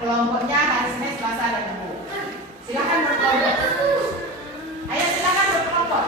kelompoknya hari Senin, Selasa, dan Rabu. Silakan berkelompok. Ayo silakan berkelompok.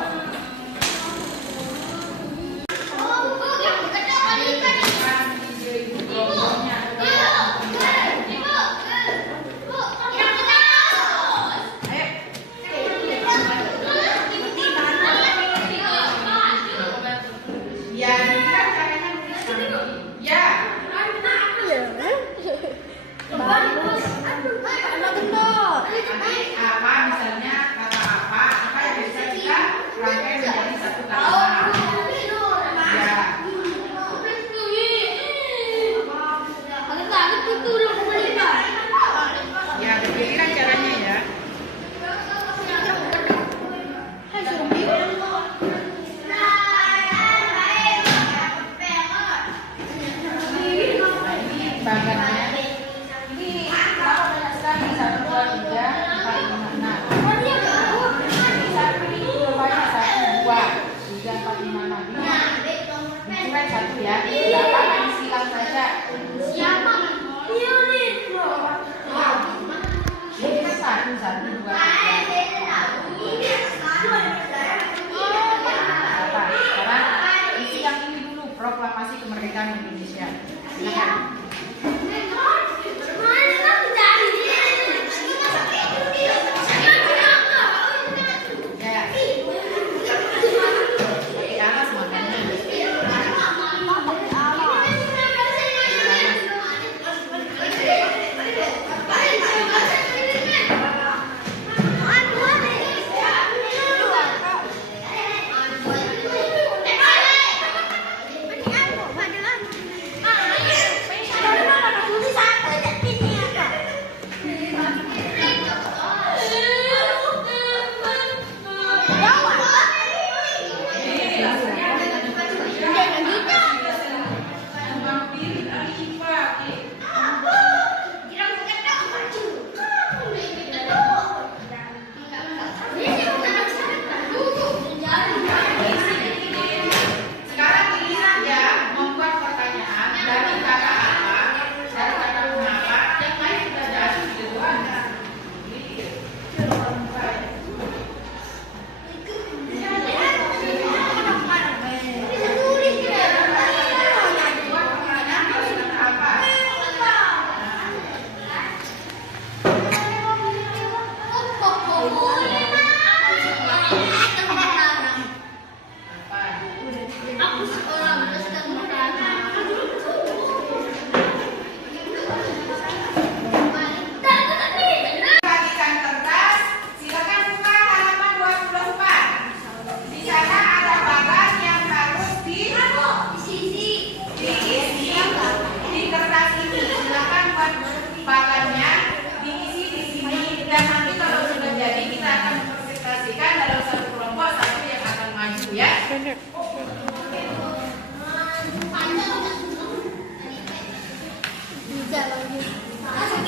Proklamasi kemerdekaan Indonesia. Silakan.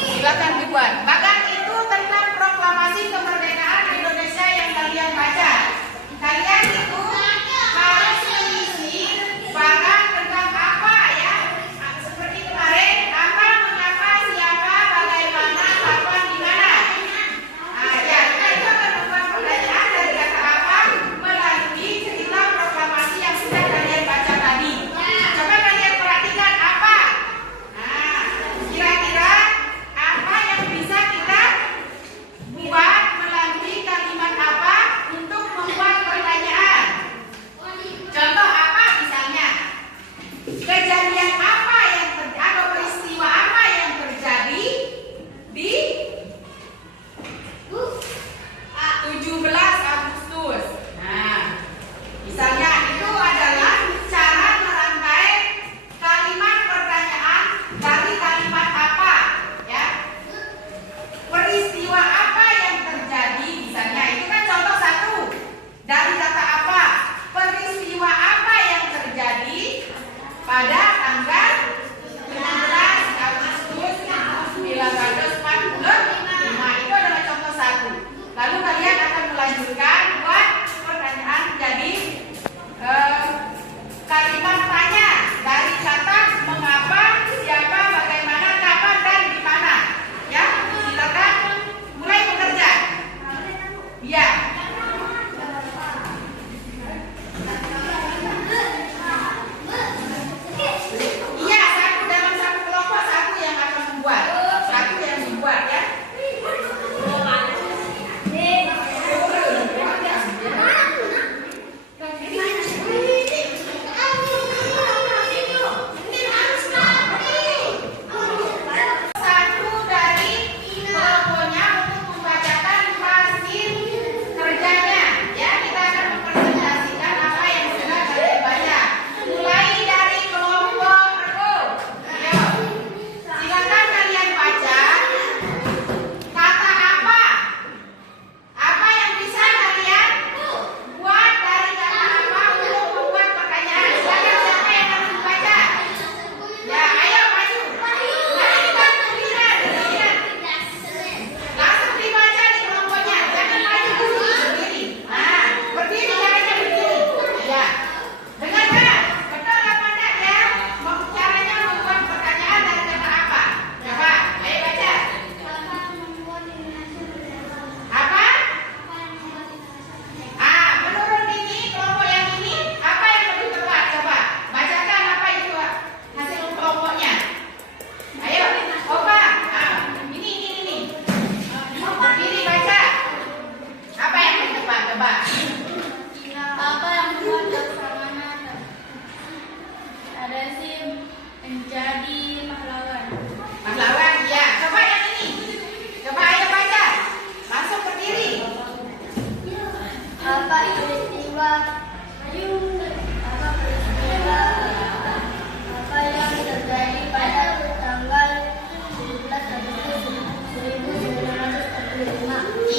Silakan dibuat. Bahkan itu tentang proklamasi kemerdekaan Indonesia yang kalian baca. Kalian itu harus mengisi barang tentang apa ya? Seperti kemarin, apa, mengapa, siapa, bagaimana, kapan, di mana. Nah, ya, kita itu akan membuat pertanyaan dari kata apa melalui cerita proklamasi yang sudah kalian baca tadi. Coba kalian perhatikan apa. Nah, kira-kira apa yang bisa kita buat melalui kalimat apa untuk membuat pertanyaan? Contoh apa misalnya? Kejadian apa yang terjadi atau peristiwa apa yang terjadi di 17 Agustus? Nah, misalnya itu adalah cara merangkai kalimat pertanyaan dari kalimat apa, ya? Peristiwa apa yang terjadi misalnya, itu kan contoh satu dari kata apa. Peristiwa apa yang terjadi pada tanggal 17 Agustus 1945, itu adalah contoh satu. Lalu kalian akan melanjutkan buat pertanyaan jadi kalimat tanya dari kata mengapa, siapa, bagaimana, kapan, dan di mana, ya.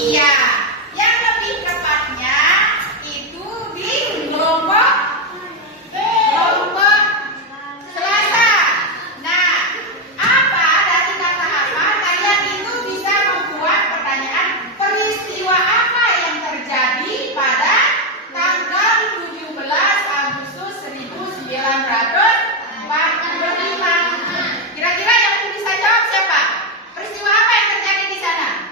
Iya, yang lebih tepatnya itu di Lombok Selasa. Nah, apa dari kata apa kalian itu bisa membuat pertanyaan peristiwa apa yang terjadi pada tanggal 17 Agustus 1945? Kira-kira yang bisa jawab siapa? Peristiwa apa yang terjadi di sana?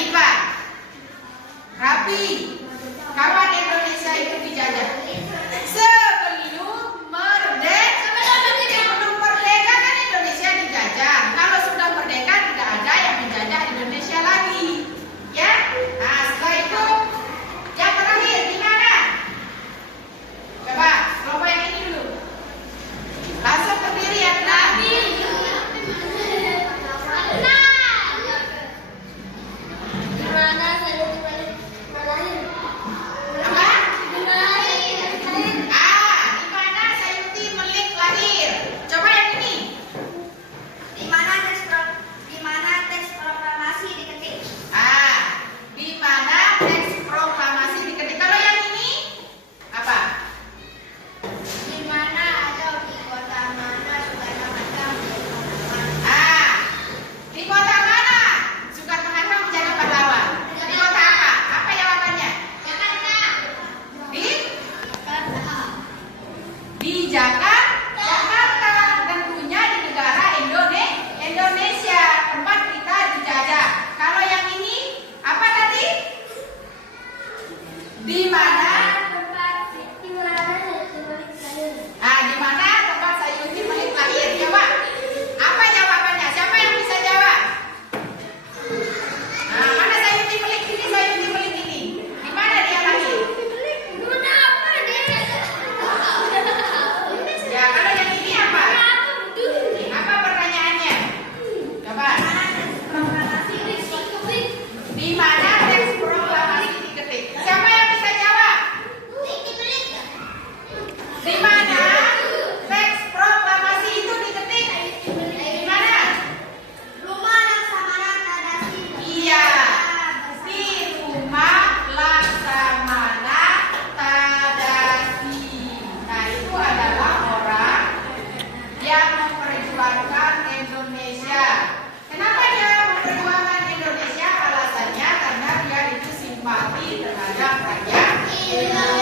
Hanifa, Rapi, kapan Indonesia itu dijajah? Sebelum merdeka kan Indonesia dijajah. Kalau sudah merdeka tidak ada yang menjajah Indonesia lagi, ya. Nah setelah itu yang terakhir di mana? Coba kelompok yang ini dulu. Langsung berdiri ya, nah. Di Jakarta, tentunya di negara Indonesia tempat kita dijajah. Kalau yang ini apa tadi? Di mana? Nah, di mana tempat Sayuti Malik lahir? Coba. Apa jawabannya? Siapa yang bisa jawab? Nah, mana Sayuti Malik ini? Sayuti Malik ini. Di mana dia lahir? Ya, kalau yang ini apa? Apa pertanyaannya? Coba. Di mana teks proklamasi diketik? Siapa yang bisa jawab? Di mana teks proklamasi itu diketik? Di mana? Iya, di Rumah Laksamana Tadasi. Nah, itu adalah orang yang memperjuangkan Indonesia. Kenapa dia memperjuangkan Indonesia? Alasannya karena dia itu simpati terhadap rakyat Indonesia.